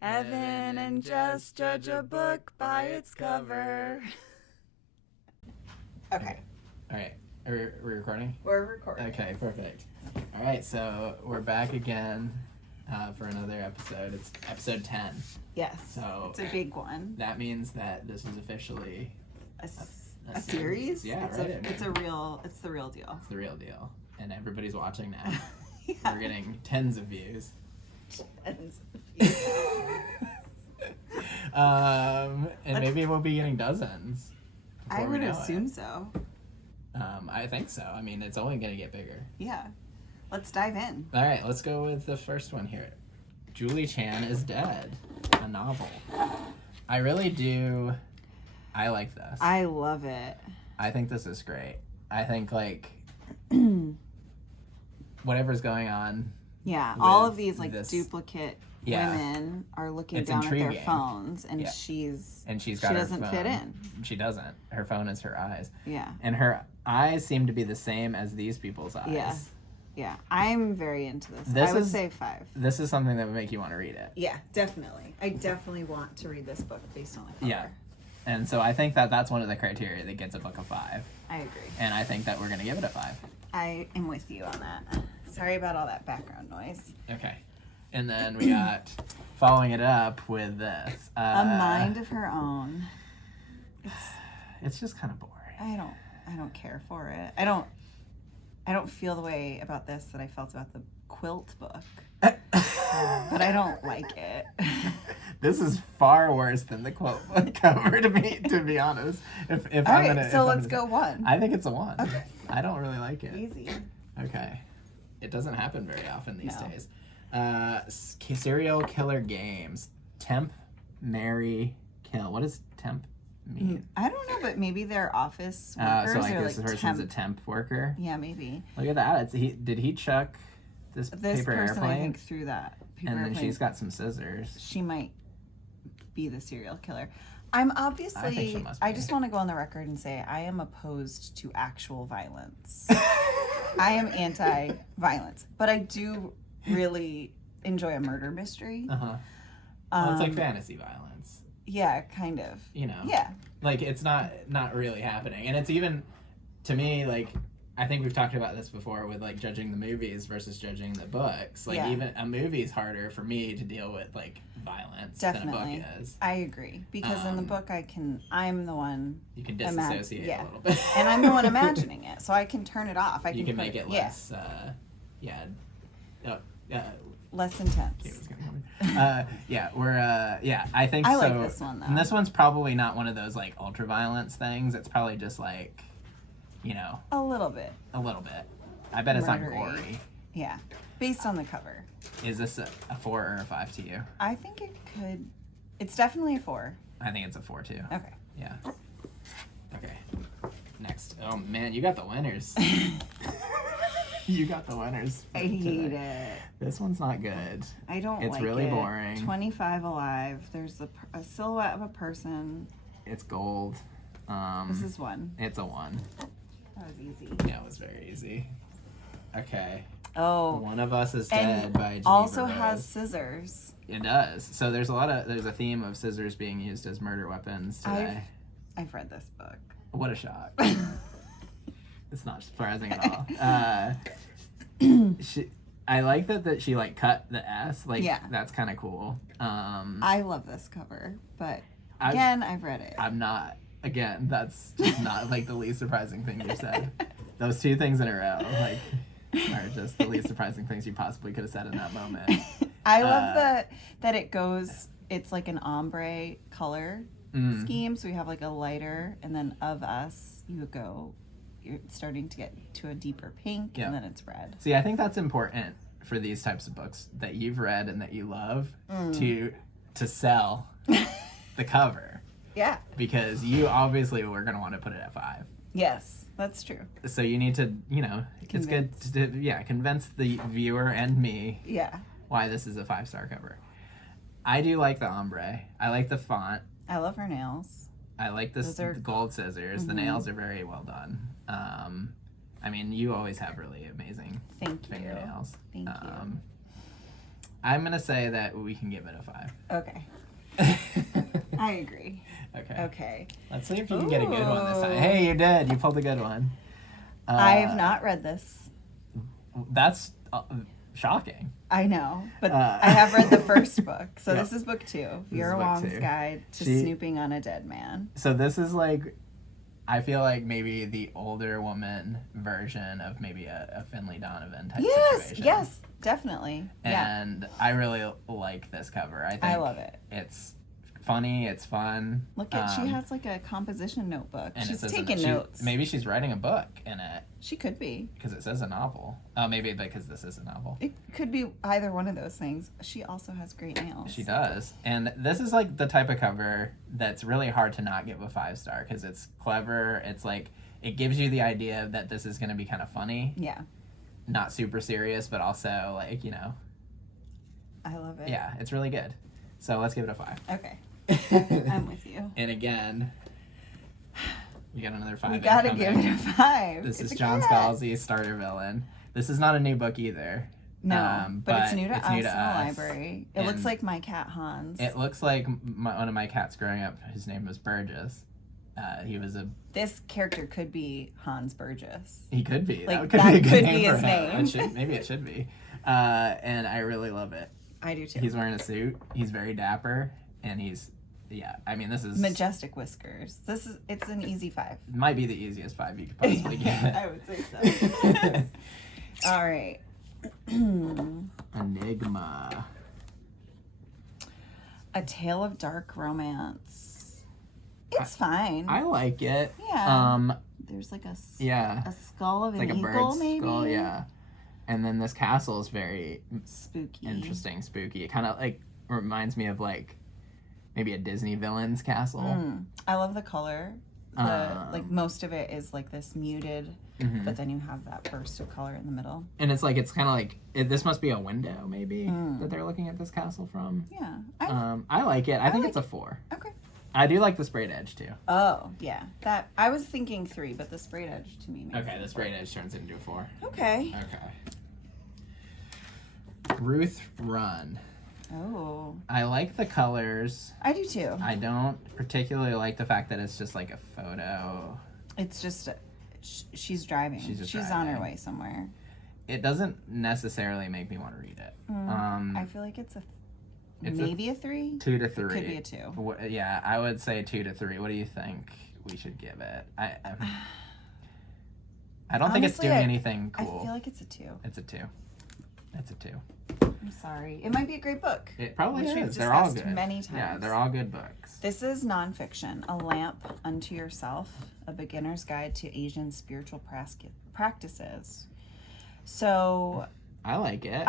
Evan and Jess judge a book by its cover. Okay. All right. Are we recording? We're recording. Okay, perfect. All right, so we're back again for another episode. It's episode 10. Yes. So it's a big one. That means that this is officially a series? Yeah, it's right. It's the real deal. It's the real deal. And everybody's watching now. Yeah. We're getting tens of views. Tens of views. And maybe we'll be getting dozens. I would assume so. I think so. I mean, it's only going to get bigger. Yeah. Let's dive in. All right, let's go with the first one here. Julie Chan is Dead, a novel. I really do. I like this. I love it. I think this is great. I think, like, whatever's going on. Yeah, all of these, like, this, duplicate women are looking down intriguing. at their phones, and she doesn't fit in. She doesn't. Her phone is her eyes. Yeah. And her eyes seem to be the same as these people's eyes. Yeah. Yeah. I'm very into this. I would say 5. This is something that would make you want to read it. Yeah, definitely. I definitely want to read this book based on the cover. Yeah. And so I think that that's one of the criteria that gets a book a 5. I agree. And I think that we're going to give it a 5. I am with you on that. Sorry about all that background noise. Okay. And then we got, following it up with this. A Mind of Her Own. It's just kind of boring. I don't care for it. I don't feel the way about this that I felt about the quilt book. But I don't like it. This is far worse than the quilt book cover, to be honest. Let's go 1. I think it's a 1. Okay. I don't really like it. Easy. Okay. It doesn't happen very often these days. Serial killer games. Temp, marry, kill. What does temp mean? I don't know, but maybe they're office workers. So or this person's a temp worker? Yeah, maybe. Look at that. Did he chuck this paper person, airplane? I think, threw that paper and then airplane. She's got some scissors. She might be the serial killer. I'm obviously... I think she must be. I just want to go on the record and say I am opposed to actual violence. I am anti-violence. But I do really enjoy a murder mystery. Uh-huh. Well, it's like fantasy violence. Yeah, kind of. You know? Yeah. Like, it's not really happening. And it's even, to me, like, I think we've talked about this before with, like, judging the movies versus judging the books. Like, even a movie is harder for me to deal with, like, violence than a book is. I agree. Because in the book, I'm the one... You can disassociate a little bit. And I'm the one imagining it, so I can turn it off. You can make it less, less intense. I think I so. like this one, though. And this one's probably not one of those, like, ultra-violence things. It's probably just, like, you know. A little bit. I bet it's not Murdery. gory. Yeah. Based on the cover. Is this a 4 or a 5 to you? I think it could... It's definitely a 4. I think it's a 4, too. Okay. Yeah. Okay. Next. Oh, man, you got the winners. You got the winners. I hate it. This one's not good. I don't like it. It's really boring. 25 Alive. There's a silhouette of a person. It's gold. This is 1. It's a 1. That was easy. Yeah, it was very easy. Okay. Oh. One of Us is Dead by Geneva also Rose. has scissors. It does. So there's a theme of scissors being used as murder weapons today. I've read this book. What a shock. It's not surprising at all. I like that she, like, cut the S. Like, that's kind of cool. I love this cover, but again, I've read it. I'm not. Again, that's just not, like, the least surprising thing you said. Those 2 things in a row, like, are just the least surprising things you possibly could have said in that moment. I love that it goes, it's like an ombre color scheme. So we have, like, a lighter, and then Of Us, you're starting to get to a deeper pink, and then it's red. See, I think that's important for these types of books that you've read and that you love to sell the cover. Yeah. Because you obviously were going to want to put it at 5. Yes, that's true. So you need to, it's good to, convince the viewer and me why this is a 5-star cover. I do like the ombre. I like the font. I love her nails. I like the gold scissors. The nails are very well done. I mean, you always have really amazing fingernails. Thank you. I'm gonna say that we can give it a 5. Okay. I agree. Okay. Let's see if you can get a good one this time. Hey, you did. You pulled a good one. I have not read this. That's shocking. I know, but I have read the first book. So this is book 2. Vera Wong's Guide to Snooping on a Dead Man. So this is like, I feel like maybe the older woman version of maybe a Finley Donovan type situation. Yes, definitely. And I really like this cover. I think I love it. It's funny. It's fun. Look at she has like a composition notebook. And she's taking notes. Maybe she's writing a book in it. She could be. Because it says a novel. Oh, maybe because this is a novel. It could be either one of those things. She also has great nails. She does. And this is like the type of cover that's really hard to not give a 5-star because it's clever. It's like, it gives you the idea that this is going to be kind of funny. Yeah. Not super serious, but also like, you know. I love it. Yeah, it's really good. So let's give it a 5. Okay. I'm with you. And again, we got another 5. We gotta give it a 5. This is John Scalzi's starter villain. This is not a new book either. No, but it's new to us in the library. It looks like my cat Hans. It looks like one of my cats growing up. His name was Burgess. He was a. This character could be Hans Burgess. He could be. Like, that could be his name. Maybe it should be. And I really love it. I do too. He's wearing a suit. He's very dapper, and he's. Yeah, I mean, this is... Majestic whiskers. It's an easy 5. It might be the easiest 5 you could possibly get. I would say so. All right. Enigma. A Tale of Dark Romance. It's fine. I like it. Yeah. There's like a skull of an like eagle, a bird's maybe? skull, yeah. And then this castle is very... spooky. Interesting, spooky. It kind of like reminds me of like... maybe a Disney villain's castle. I love the color. Like most of it is like this muted, but then you have that burst of color in the middle. And it's kind of like this must be a window maybe that they're looking at this castle from. Yeah, I like it. I think it's a 4. Okay. I do like the sprayed edge too. Oh yeah, that I was thinking 3, but the sprayed edge to me. Okay, the sprayed edge turns into a 4. Okay. Ruth Run. Oh. I like the colors. I do too. I don't particularly like the fact that it's just like a photo. It's just she's driving. She's on her way somewhere. It doesn't necessarily make me want to read it. I feel like it's maybe a 3. 2 to 3. It could be a 2. Yeah, I would say 2 to 3. What do you think we should give it? I don't think it's doing anything cool. I feel like it's a 2. It's a 2. It's a 2. I'm sorry. It might be a great book. It probably is. They're all good. Many times. Yeah, they're all good books. This is nonfiction. A Lamp Unto Yourself, A Beginner's Guide to Asian Spiritual Practices. So... I like it.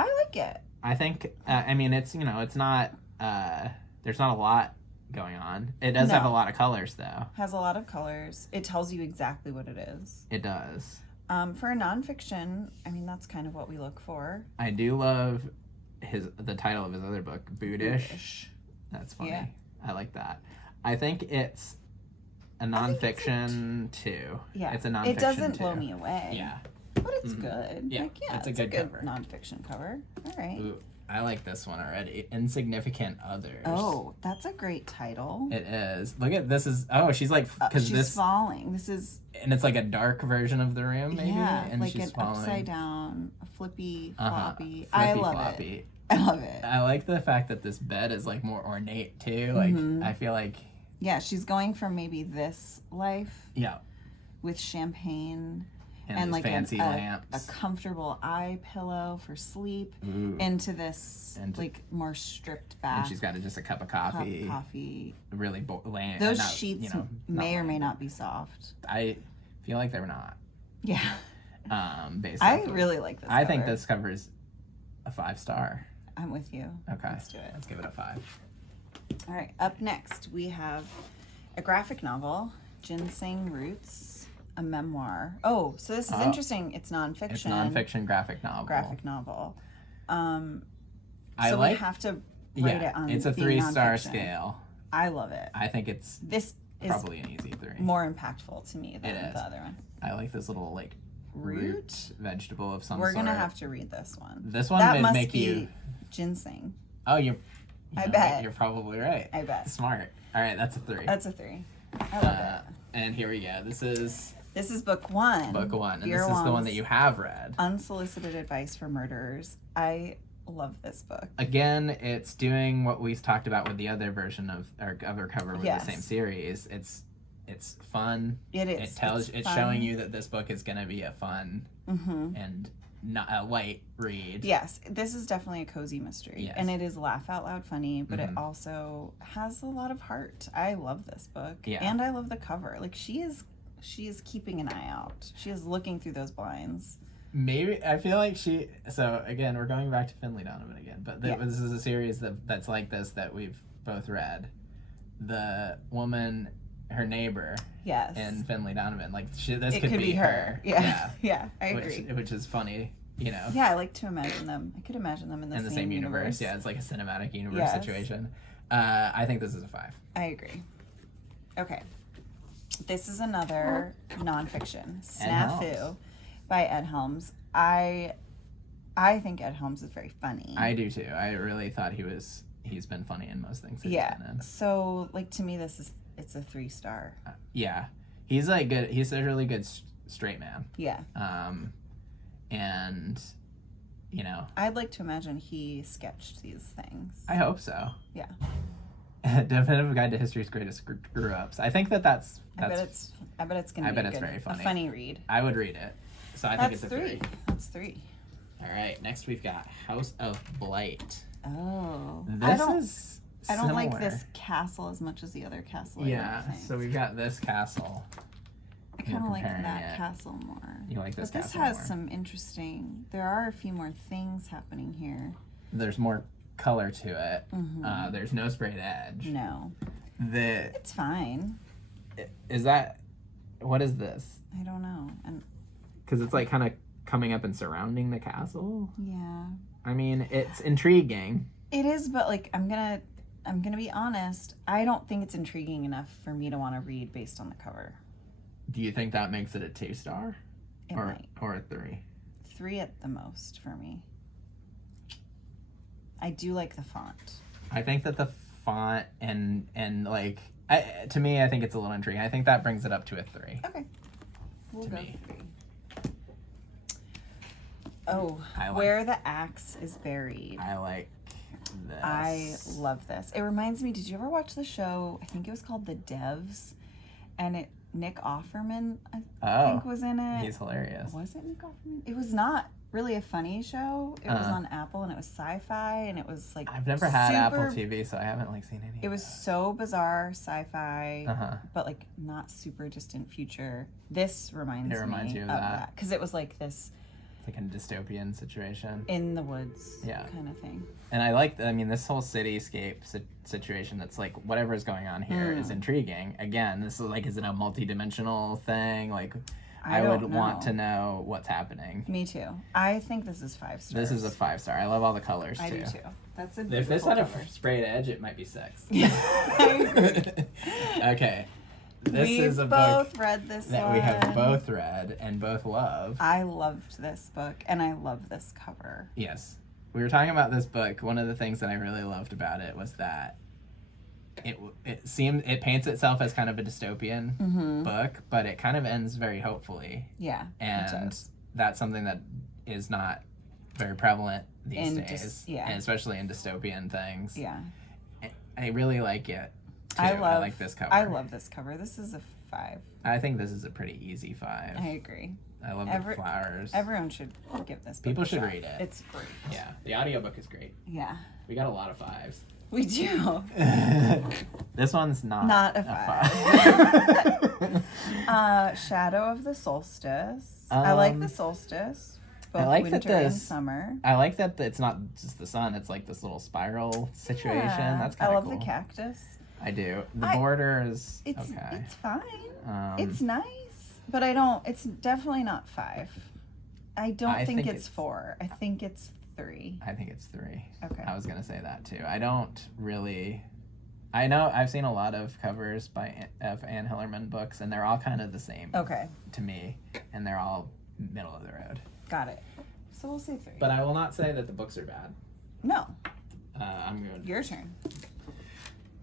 I think, I mean, it's, it's not, there's not a lot going on. It does have a lot of colors, though. Has a lot of colors. It tells you exactly what it is. It does. For a nonfiction, I mean, that's kind of what we look for. I do love the title of his other book, Boodish. That's funny. Yeah. I like that. I think it's a nonfiction too. Yeah. It's a nonfiction. It doesn't blow me away. Yeah. But it's good. Yeah. It's a good cover. Nonfiction cover. All right. Ooh, I like this one already. Insignificant Others. Oh, that's a great title. It is. Look at this she's like she's falling. This is and it's like a dark version of the room maybe. Yeah, and like she's an falling. upside down, a floppy. Flippy I love floppy. it. I love it. I like the fact that this bed is like more ornate too. Like I feel like she's going from maybe this life. Yeah. With champagne. And like fancy lamps. A comfortable eye pillow for sleep. Ooh. Into this like more stripped back. And she's got just a cup of coffee. Coffee. Really those sheets may or may not be soft. I feel like they're not. Yeah. Basically. I really like this. I think this cover is a 5-star. I'm with you. Okay. Let's do it. Let's give it a 5. All right. Up next, we have a graphic novel, Ginseng Roots. A memoir. Oh, so this is interesting. It's nonfiction. It's nonfiction graphic novel. So we have to rate it on. It's a 3-star scale. I love it. I think it's probably an easy 3. More impactful to me than the other one. I like this little root vegetable of some sort. We're gonna have to read this one. This one would make you ginseng. Oh, I bet. You're probably right. I bet. Smart. All right, that's a 3. That's a 3. I love it. And here we go. This is book 1. book 1, and Vera this is the one Wong's that you have read. Unsolicited Advice for Murderers. I love this book. Again, it's doing what we talked about with the other version of our other cover with Yes. the same series. It's fun. It is. It's showing you that this book is going to be a fun and not a light read. Yes, this is definitely a cozy mystery. Yes. And it is laugh out loud funny, but it also has a lot of heart. I love this book. Yeah. And I love the cover. Like she is keeping an eye out. She is looking through those blinds. Maybe I feel like so again we're going back to Finley Donovan again, but this is a series that's like this that we've both read. The woman, her neighbor, Yes. and Finley Donovan, like this it could be her. Yeah. Yeah, I agree. Which is funny, you know. Yeah, I like to imagine them. I could imagine them in the same universe. Yeah, it's like a cinematic universe situation. I think this is a 5. I agree. Okay. This is another nonfiction, Snafu, by Ed Helms. I think Ed Helms is very funny. I do too. I really thought he's been funny in most things that he's been in. So like to me it's a 3-star. Yeah. He's like good. He's a really good straight man. Yeah. And you know, I'd like to imagine he sketched these things. I hope so. Yeah. Definitive Guide to History's Greatest Screw-Ups. I think that's I bet it's gonna be it's very funny. A funny read. I would read it. So I think it's a 3. That's 3. All right, next we've got House of Blight. Oh. I don't like this castle as much as the other castle. So we've got this castle. I kind of like that castle more. You like this castle more? But this has some interesting... There are a few more things happening here. There's more color to it. There's no sprayed edge. No. It's fine. Is that... What is this? I don't know. Because it's like kind of coming up and surrounding the castle. Yeah. I mean, it's intriguing. It is, but like I'm gonna be honest. I don't think it's intriguing enough for me to want to read based on the cover. Do you think that makes it a 2-star? It might. Or a 3? 3 at the most for me. I do like the font. I think that the font and like to me, I think it's a little intriguing. I think that brings it up to a 3. Okay. We'll to go me. 3. Oh, Where the Axe is Buried. I like this. I love this. It reminds me, did you ever watch the show? I think it was called The Devs. And Nick Offerman, I think, was in it. He's hilarious. Was it Nick Offerman? It was not really a funny show. It was on Apple and it was sci-fi and it was like I've never had Apple TV, so I haven't like seen any. It was so bizarre, sci-fi, but like not super distant future. This reminds me of that because it was like this. It's like a dystopian situation. In the woods, kind of thing. And I like, this whole cityscape situation that's like, whatever is going on here is intriguing. Again, this is like, is it a multi-dimensional thing? Like, I would want to know what's happening. Me too. I think this is 5 stars. This is a 5-star. I love all the colors too. I do too. That's a If this had a sprayed edge, it might be 6. I agree. Okay. We've both read this that one. we have both read and both love. I loved this book, and I love this cover. Yes. We were talking about this book. One of the things that I really loved about it was that it paints itself as kind of a dystopian book, but it kind of ends very hopefully. Yeah, and that's something that is not very prevalent these days, and especially in dystopian things. Yeah, I really like it. Too. I like this cover. I love this cover. This is a 5. I think this is a pretty easy 5. I agree. I love the flowers. Everyone should give this book People a should shot. read it. It's great. Yeah, the audiobook is great. Yeah. We got a lot of 5s. We do. This one's not a 5. Shadow of the Solstice. I like the solstice. Both I like winter and summer. I like that it's not just the sun. It's like this little spiral situation. Yeah, that's kind of cool. I love the cactus. I do. The border is okay. It's fine. It's nice, but it's definitely not 5. I don't think it's 4. I think it's 3. I think it's 3. Okay. I was going to say that too. I know I've seen a lot of covers of Anne Hillerman books, and they're all kind of the same. Okay. To me, and they're all middle of the road. Got it. So we'll say 3. But I will not say that the books are bad. No. I'm going. Your turn.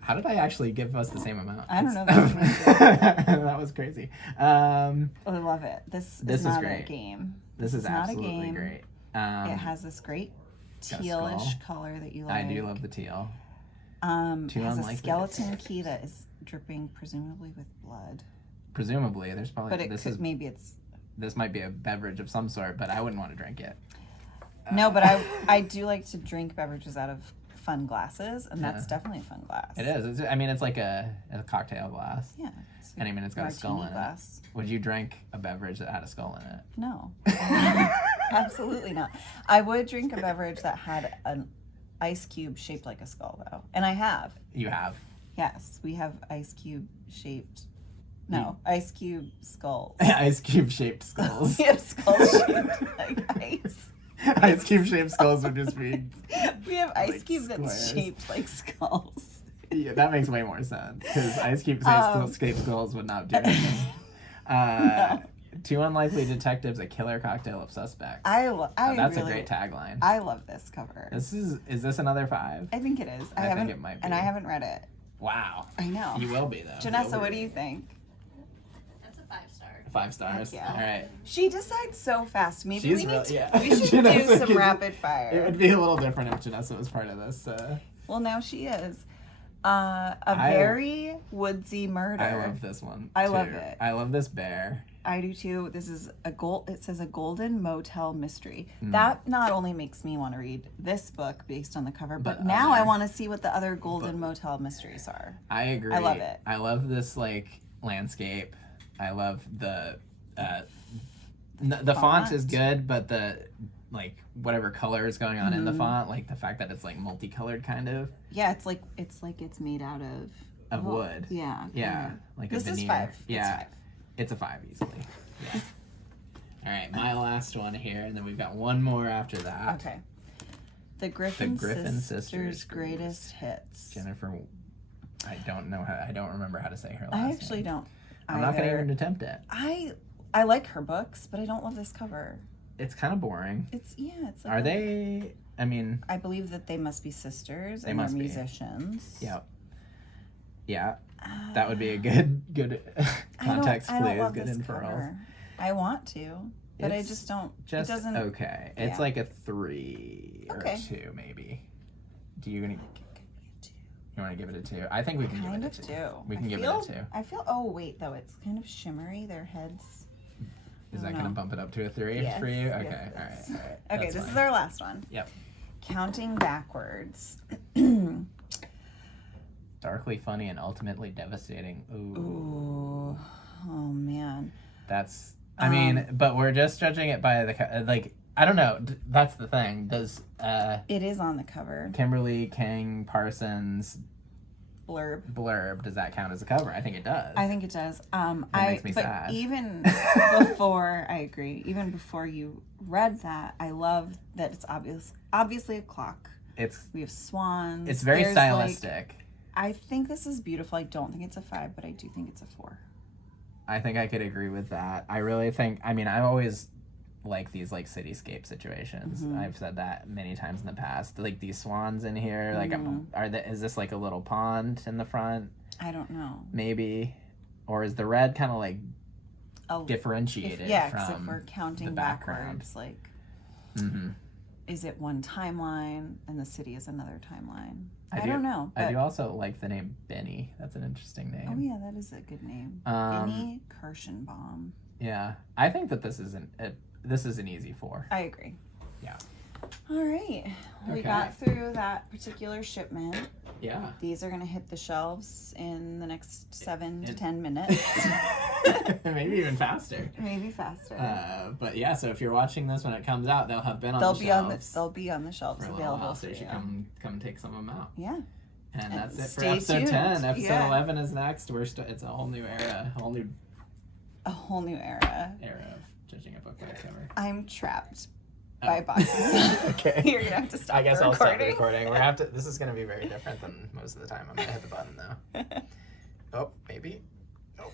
How did I actually give us the same amount? I don't know. That was crazy. I love it. This is not great. a game. This is not absolutely a game. great. It has this great tealish color that you like. I do love the teal. It has a skeleton key that is dripping, presumably with blood. Presumably, there's probably. But maybe it's. This might be a beverage of some sort, but I wouldn't want to drink it. No, but I do like to drink beverages out of fun glasses, and that's definitely a fun glass. It is. It's like a cocktail glass. Yeah. And I mean, it's got a skull in it. Would you drink a beverage that had a skull in it? No. Absolutely not. I would drink a beverage that had an ice cube shaped like a skull, though. And I have. You have? Yes. We have ice cube shaped. No, ice cube skulls. Ice cube shaped skulls. We have skulls shaped like ice. Ice cube shaped skulls would just be. We have ice like cubes that's shaped like skulls. Yeah, that makes way more sense because ice cube shaped skulls would not do anything. No. Two unlikely detectives, a killer cocktail of suspects. That's a great tagline. I love this cover. Is this another 5? I think it is. I think it might be. And I haven't read it. Wow. I know. You will be though. Janessa, what do you think? 5 stars. Yeah. All right. She decides so fast. Maybe we should Janessa do some rapid fire. It would be a little different if Janessa was part of this. Well, now she is. Very woodsy murder. I love this one. I love it. I love this bear. I do too. This is it says a golden motel mystery. That not only makes me want to read this book based on the cover, but now I want to see what the other golden motel mysteries are. I agree. I love it. I love this landscape. I love the font is good, but the whatever color is going on in the font, the fact that it's multicolored kind of. Yeah, it's like it's made out of wood. Yeah. Yeah, like this a veneer. Is 5. Yeah, it's a 5 easily. Yeah. All right, my last one here, and then we've got one more after that. Okay. The Griffin Sisters' greatest hits. Jennifer, I don't remember how to say her last name. I actually don't. I'm not going to even attempt it. I like her books, but I don't love this cover. It's kind of boring. It's like Are they? I mean, I believe that they must be sisters and they're musicians. Yeah. Yeah. That would be a good context clue. I don't love good this inferrals. Cover. I want to, but I just don't. Just it doesn't. Okay. Yeah. It's like a 3 or a 2 maybe. You want to give it a 2? I think we can give it a 2. We can give it a 2. I feel. Oh wait, though it's kind of shimmery. Their heads. Is that going to bump it up to a 3 for you? Okay. Yes, All right. Okay. That's this fine. is our last one. Yep. Counting backwards. Darkly funny and ultimately devastating. Ooh. Oh man. That's. I mean, but we're just judging it by the I don't know. That's the thing. Does it is on the cover. Kimberly King Parsons blurb, does that count as a cover? I think it does. I think it does. It makes me sad. Even before I agree, even before you read that, I love that it's obviously a clock. We have swans. It's very stylistic. I think this is beautiful. I don't think it's a 5, but I do think it's a 4. I think I could agree with that. I really think. I mean, I always like these cityscape situations. Mm-hmm. I've said that many times in the past. These swans in here. Is this a little pond in the front? I don't know. Maybe, or is the red kind of differentiated from if we're counting the background? Backwards, mm-hmm. Is it one timeline and the city is another timeline? I don't know. I do also like the name Benny. That's an interesting name. Oh yeah, that is a good name. Benny Kirschenbaum. Yeah, I think that this is an easy 4. I agree. Yeah. All right. We got through that particular shipment. Yeah. These are going to hit the shelves in the next 7 to 10 minutes. Maybe even faster. Maybe faster. But yeah, so if you're watching this when it comes out, they'll have been on the shelves. They'll be on the shelves available. So you should come take some of them out. Yeah. And that's it for episode 10. Episode 11 is next. It's a whole new era. A whole new era. Of judging a book by its cover. I'm trapped by boxes. Okay. You're gonna have to stop. I guess I'll stop the recording. This is gonna be very different than most of the time. I'm gonna hit the button though. Oh, maybe. Oh.